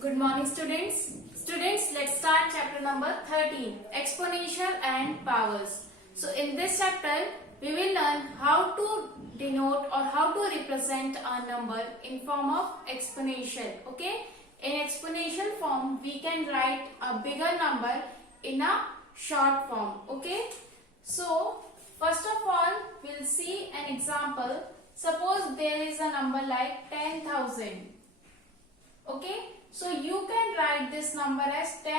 Good morning students. Students, let's start chapter number 13, exponential and powers. So in this chapter, we will learn how to denote or how to represent a number in form of exponential. Okay? In exponential form, we can write a bigger number in a short form. Okay? So first of all, we'll see an example. Suppose there is a number like 10,000. Okay? So you can write this number as 10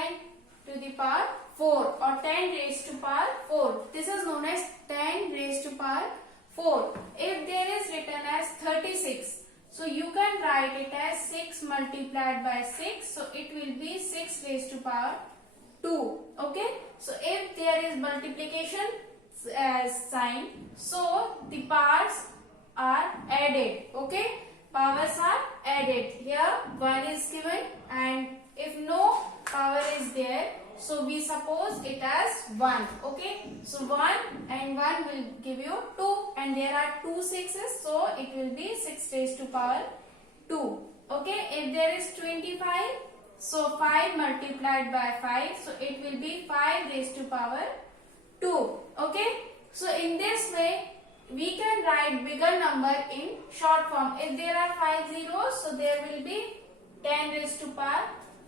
to the power 4 or 10 raised to power 4. This is known as 10 raised to power 4. If there is written as 36, so you can write it as 6 multiplied by 6. So it will be 6 raised to power 2. Okay. So if there is multiplication as sign, so the powers are added. Okay. Powers are added. Here 1 is given, and if no power is there, so we suppose it as 1. Okay. So 1 and 1 will give you 2, and there are 2 sixes, so it will be 6 raised to power 2. Okay. If there is 25, so 5 multiplied by 5, so it will be 5 raised to power 2. Okay. So in this way, we can write bigger number in short form. If there are 5 zeros, so there will be 10 raised to power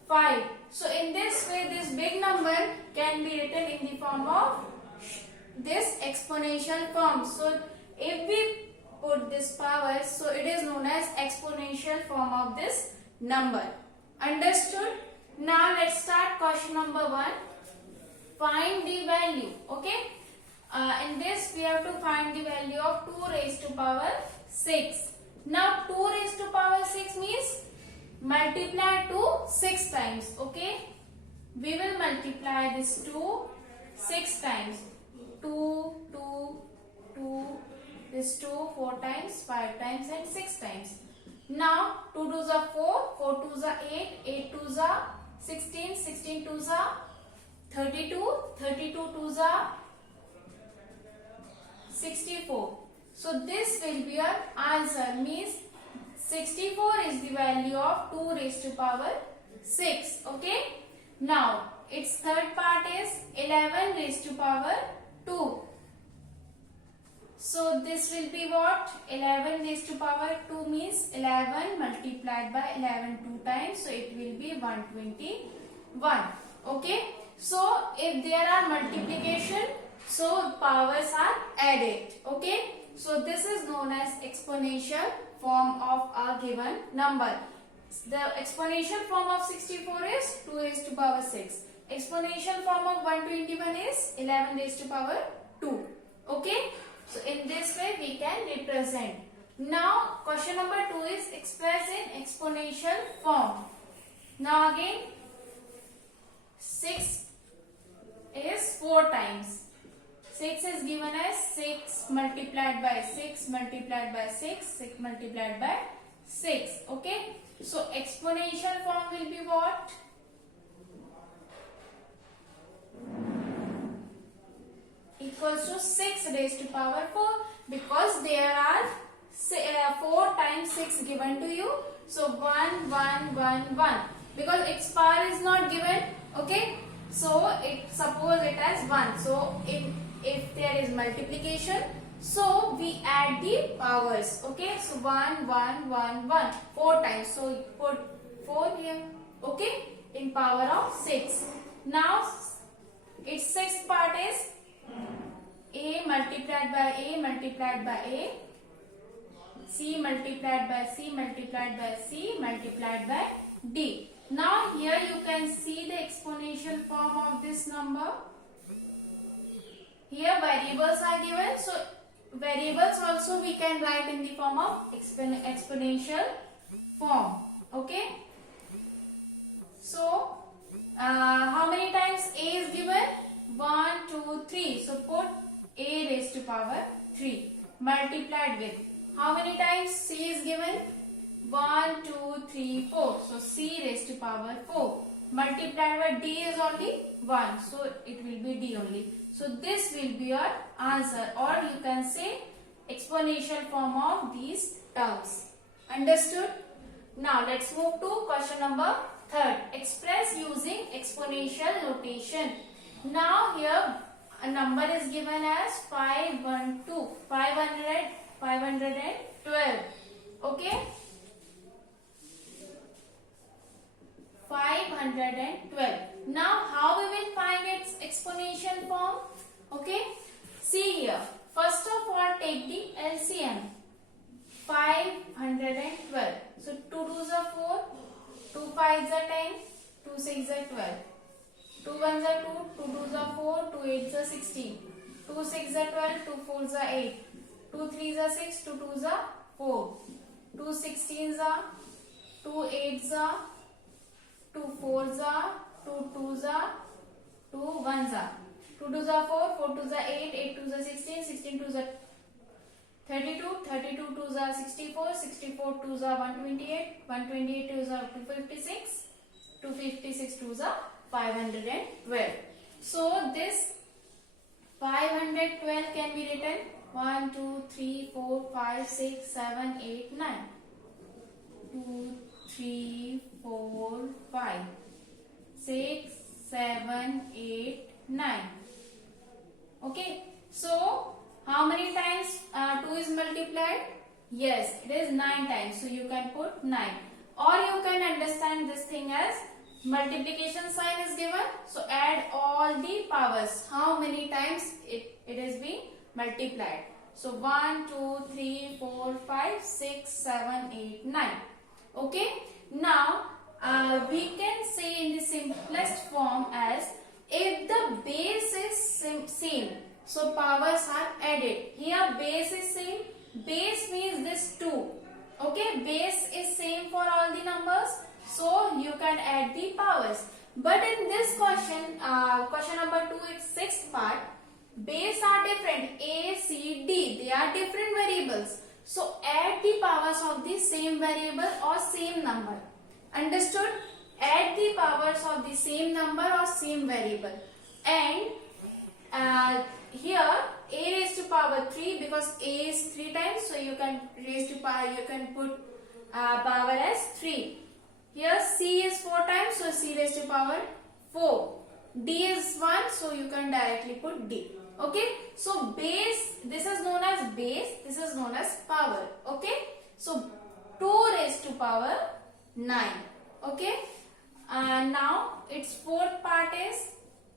5. So in this way, this big number can be written in the form of this exponential form. So if we put this power, so it is known as exponential form of this number. Understood? Now let's start question number 1. Find the value. Okay. In this we have to find the value of 2 raised to power 6. Now 2 raised to power 6 means multiply 2 6 times. Okay. We will multiply this 2 6 times. 2, 2, 2, this 2 4 times, 5 times and 6 times. Now 2 2s are 4, 4 2s are 8, 8 2s are 16, 16 2s are 32, 32 2s are 64. So this will be our answer, means 64 is the value of 2 raised to power 6. Okay. Now its third part is 11 raised to power 2. So this will be what? 11 raised to power 2 means 11 multiplied by 11 2 times. So it will be 121. Okay. So if there are multiplication, so powers are added. Okay. So this is known as exponential form of a given number. The exponential form of 64 is 2 raised to power 6. Exponential form of 121 is 11 raised to power 2. Okay. So in this way we can represent. Now question number 2 is expressed in exponential form. Now again 6 is 4 times. 6 is given as 6 multiplied by 6 multiplied by 6, 6 multiplied by 6. Okay. So exponential form will be what? Equals to 6 raised to power 4, because there are 4 times 6 given to you. So 1, 1, 1, 1. Because its power is not given. Okay. So it suppose it as 1. So if there is multiplication, so we add the powers. Okay. So 1, 1, 1, 1. 4 times. So put 4 here. Okay. In power of 6. Now its sixth part is A multiplied by A multiplied by A. C multiplied by C multiplied by C multiplied by D. Now here you can see the exponential form of this number. Here variables are given, so variables also we can write in the form of exponential form. Okay. So how many times A is given? 1, 2, 3. So put A raised to power 3 multiplied with. How many times C is given? 1, 2, 3, 4. So C raised to power 4 multiplied by D is only 1. So it will be D only. So this will be your answer, or you can say exponential form of these terms. Understood? Now let's move to question number third. Express using exponential notation. Now here a number is given as 512, 500, 512. Okay? 512. Now how we will find its exponential form? Okay? See here. First of all take the LCM. 512. So 2 2s are 4, 2 5s are 10, 2 6s are 12. 2 1s are 2, 2 2s are 4, 2 8s are 16. 2 6s are 12, 2 4s are 8. 2 3s are 6, 2 2s are 4. 2 16s are, 2 8s are, 2 4s are, 2 2s are, 2 1s are. 2 2s are 4, 4 2s are 8, 8 2s are 16, 16 2s are 32, 32 2s are 64, 64 2s are 128, 128 2s are 256, 256 2s are 512. So this 512 can be written 1, 2, 3, 4, 5, 6, 7, 8, 9. 2, 3, 4, 5, 6, 7, 8, 9. Okay. So how many times 2 is multiplied? Yes, it is 9 times. So you can put 9. Or you can understand this thing as multiplication sign is given. So add all the powers. How many times it is being multiplied. So 1, 2, 3, 4, 5, 6, 7, 8, 9. Okay. Now we can say in the simplest form as if the base is same. So powers are added. Here base is same. Base means this 2. Okay, base is same for all the numbers. So you can add the powers. But in this question, question number 2, it's sixth part. Base are different. A, C, D. They are different variables. So add the powers of the same variable or same number. Understood? Add the powers of the same number or same variable. And here a raised to power 3, because a is 3 times, so you can raise to power, you can put power as 3. Here c is 4 times, so c raised to power 4. D is 1, so you can directly put d. Okay, so base, this is known as base, this is known as power. Okay, so 2 raised to power 9. Okay, now its fourth part is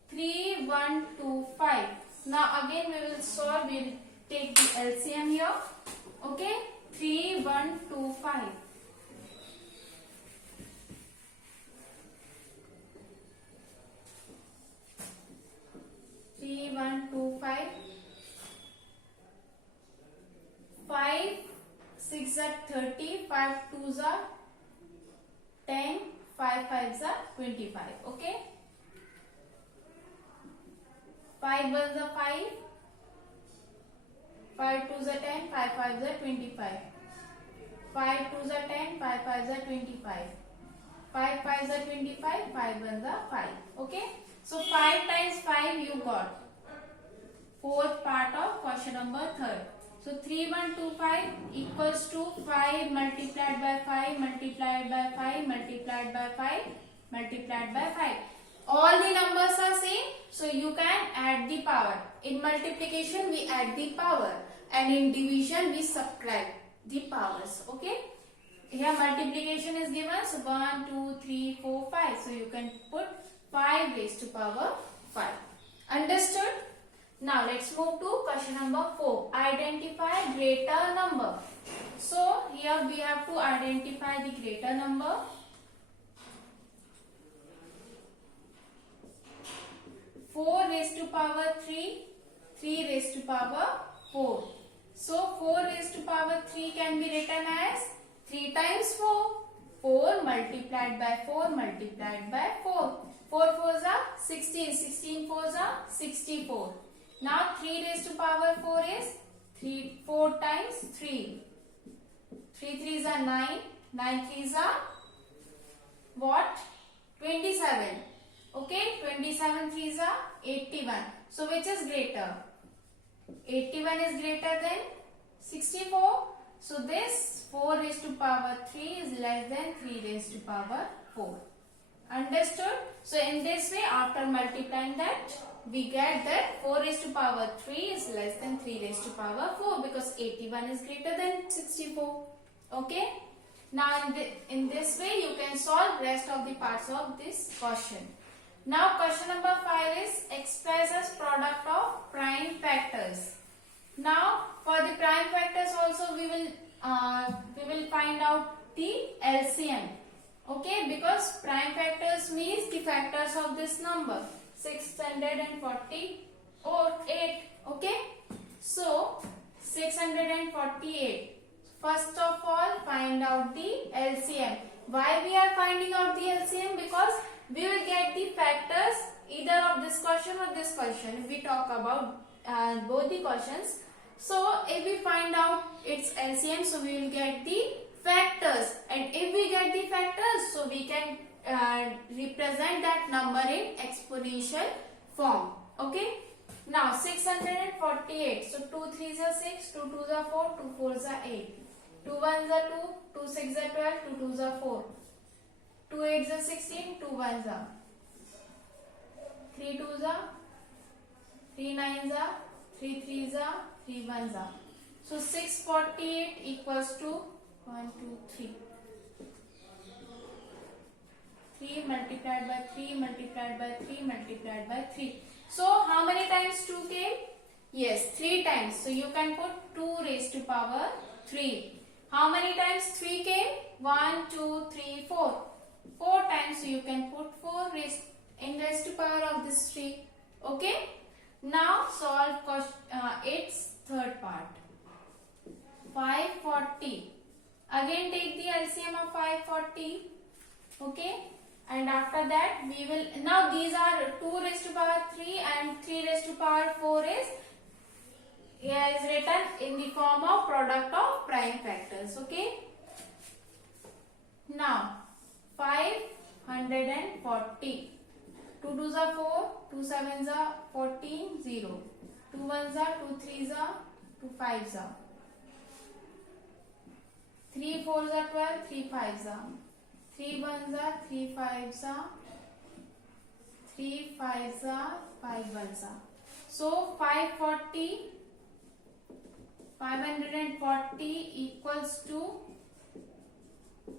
3, 1, 2, 5. Now again we will solve, we will take the LCM here. Okay, 3, 1, 2, 5. 3, 1, 2, 5. 5, 6 are 30, 5 2s are 10, 5 5s are 25. Okay. 5 1s are 5, 5 2s are 10, 5 5s are 25. 5 2s are 10, 5 5s are 25. 5 5s are 25, 5 1s are 5. Okay. So 5 times 5 you got. Fourth part of question number third. So 3 1 2 5 equals to 5 multiplied by 5 multiplied by 5 multiplied by 5 multiplied by 5. All the numbers are same, so you can add the power. In multiplication we add the power, and in division we subtract the powers. Okay. Here multiplication is given, so 1 2 3 4 5. So you can put 5 raised to power 5. Understood? Now let's move to question number 4. Identify greater number. So here we have to identify the greater number. 4 raised to power 3, 3 raised to power 4. So 4 raised to power 3 can be written as 3 times 4. 4 multiplied by 4 multiplied by 4. 4 4s are 16. 16 4s are 64. Now 3 raised to power 4 is 4 times 3. 3 3s are 9. 9 3s are what? 27. Okay, 27 3s are 81. So which is greater? 81 is greater than 64. So this 4 raised to power 3 is less than 3 raised to power 4. Understood? So in this way, after multiplying that, we get that 4 raised to power 3 is less than 3 raised to power 4 because 81 is greater than 64. Okay? Now in this way, you can solve rest of the parts of this question. Now question number 5 is express as product of prime factors. Now for the prime factors also we will find out the LCM. Okay, because prime factors means the factors of this number 648. Okay, so 648. First of all, find out the LCM. Why we are finding out the LCM? Because we will get the factors either of this question or this question. We talk about both the questions. So if we find out its LCM, so we will get the factors, and if we get the factors, so we can represent that number in exponential form. Okay. Now 648. So 2 3s are 6, 2 2s are 4, 2 4s are 8, 2 1s are 2, 2 6s are 12, 2 2s are 4, 2 8s are 16, 2 1s are 3 2s are 3 9s are 3 3s are 3 1s are. So 648 equals to 1 2 3. 3 multiplied by 3 multiplied by 3 multiplied by 3. So how many times 2 came? Yes, 3 times. So you can put 2 raised to power 3. How many times 3 came? 1 2 3 4. 4 times. So you can put 4 raised to power of this 3. Okay. Now solve its third part. 540. Again take the LCM of 540. Okay. And after that we will, now these are 2 raised to power 3 and 3 raised to power 4 is written in the form of product of prime factors. Okay. Now 540. 2 2s are 4, 2 7s are 14, 0. 2 1s are 2 3s are 2 5s are 3 4s are 12, 3 5s are 3 1s are 3 5s are 3 5s are 5 1s are. So 540 equals to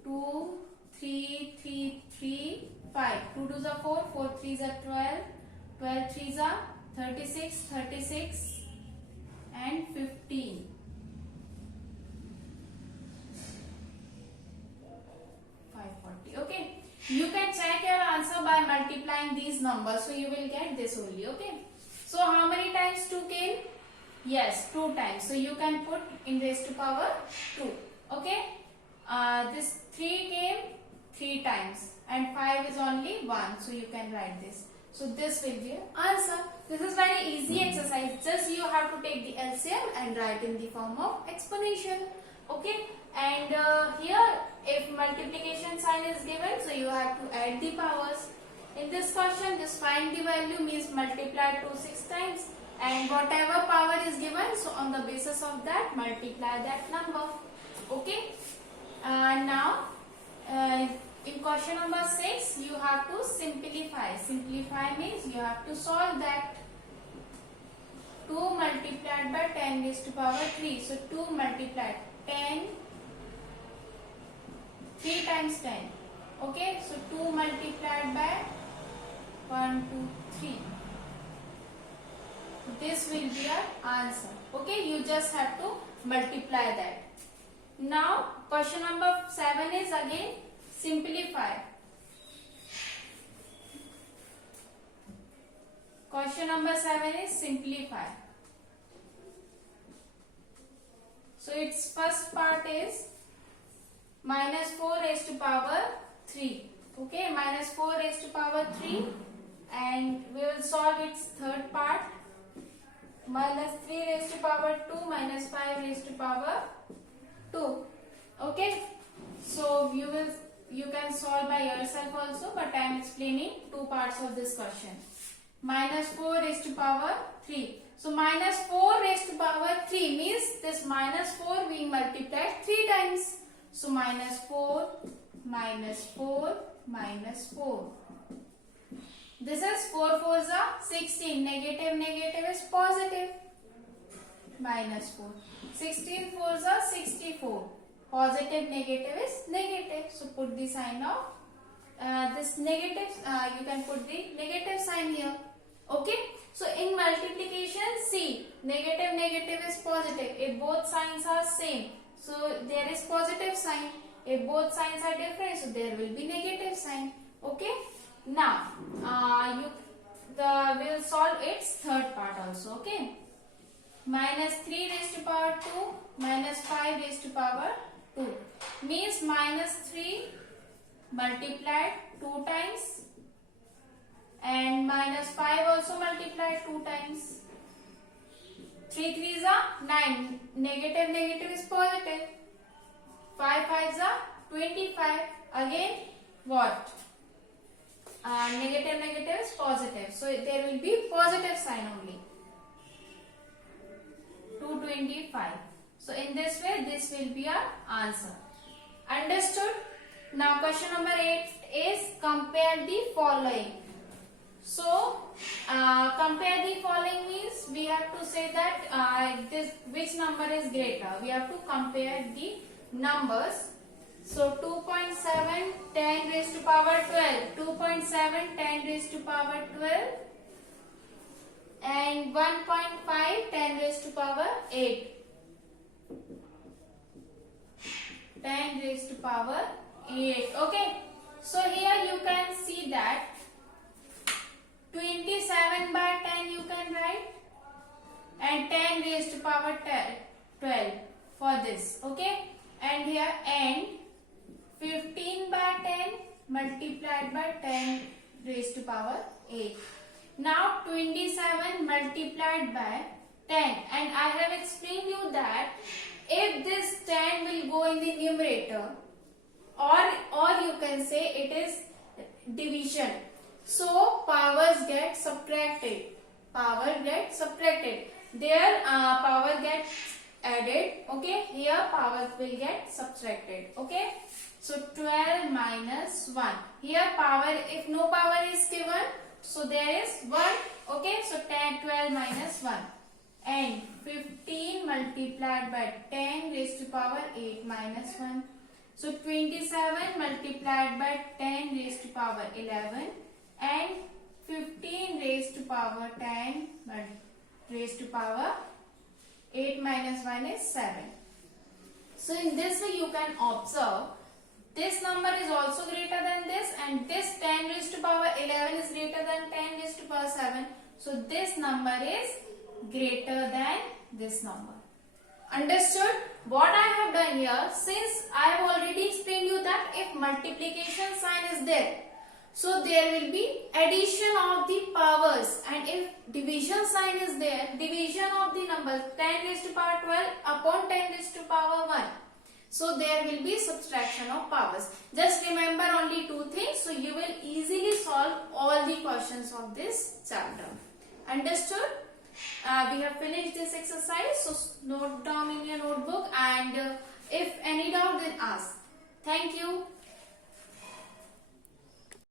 2 3 3 3 5. 2 2s are 4, 4 3s are 12, 12 3s are 36, 36 and 15. 540. Okay. You can check your answer by multiplying these numbers. So you will get this only. Okay. So how many times 2 came? Yes, 2 times. So you can put in raised to power 2. Okay. This 3 came 3 times and 5 is only 1. So you can write this. So this will be your answer. This is very easy exercise. Just you have to take the LCM and write in the form of exponential. Okay. And here if multiplication sign is given, so you have to add the powers. In this question, just find the value means multiply 2 6 times. And whatever power is given, so on the basis of that, multiply that number. Okay. Now, in question number 6, you have to simplify. Simplify means you have to solve that. 2 multiplied by 10 raised to power 3. So 2 multiplied 10, 3 times 10. Okay. So 2 multiplied by 1 2 3. This will be your answer. Okay. You just have to multiply that. Now question number 7 is again simplify. Question number 7 is simplify. So its first part is minus 4 raised to power 3. Okay, minus 4 raised to power 3, and we will solve its third part. Minus 3 raised to power 2 minus 5 raised to power 2. Okay, so you can solve by yourself also, but I am explaining two parts of this question. Minus 4 raised to power 3. So minus 4 raised to power 3 means this minus 4 being multiplied 3 times. So minus 4, minus 4, minus 4. This is 4 4s are 16. Negative negative is positive. Minus 4. 16 4s are 64. Positive negative is negative. So put the sign of this negative. You can put the negative sign here. Okay. So in multiplication, see, negative negative is positive. If both signs are same, so there is positive sign. If both signs are different, so there will be negative sign. Okay. Now, we'll solve its third part also. Okay. Minus 3 raised to power 2 minus 5 raised to power 2 means minus 3 multiplied 2 times and minus 5 also multiplied 2 times. 3 3s are 9. Negative negative is positive. 5 5s are 25. Again what? Negative negative is positive. So there will be positive sign only. 225. So in this way, this will be our answer. Understood? Now question number 8 is compare the following. So compare the following means we have to say that which number is greater. We have to compare the numbers. So 2.7 10 raised to power 12. 2.7 10 raised to power 12. And 1.5 10 raised to power 8. 10 raised to power 8. Okay. So here you can see that 27 by 10 you can write and 10 raised to power 12 for this. Okay. And here and 15 by 10 multiplied by 10 raised to power 8. Now 27 multiplied by 10 and I have explained you that if this 10 will go in the numerator or you can say it is division. So powers get subtracted. Power gets subtracted. There power gets added. Okay. Here powers will get subtracted. Okay. So 12 minus 1. Here power, if no power is given, so there is 1. Okay. So 12 minus 1. And 15 multiplied by 10 raised to power 8 minus 1. So 27 multiplied by 10 raised to power 11. And 15 raised to power 10 raised to power 8 minus 1 is 7. So in this way you can observe this number is also greater than this and this 10 raised to power 11 is greater than 10 raised to power 7. So this number is greater than this number. Understood? What I have done here, since I have already explained you that if multiplication sign is there, so there will be addition of the powers, and if division sign is there, division of the numbers 10 raised to power 12 upon 10 raised to power 1. So there will be subtraction of powers. Just remember only two things, so you will easily solve all the questions of this chapter. Understood? We have finished this exercise, so note down in your notebook, and if any doubt then ask. Thank you.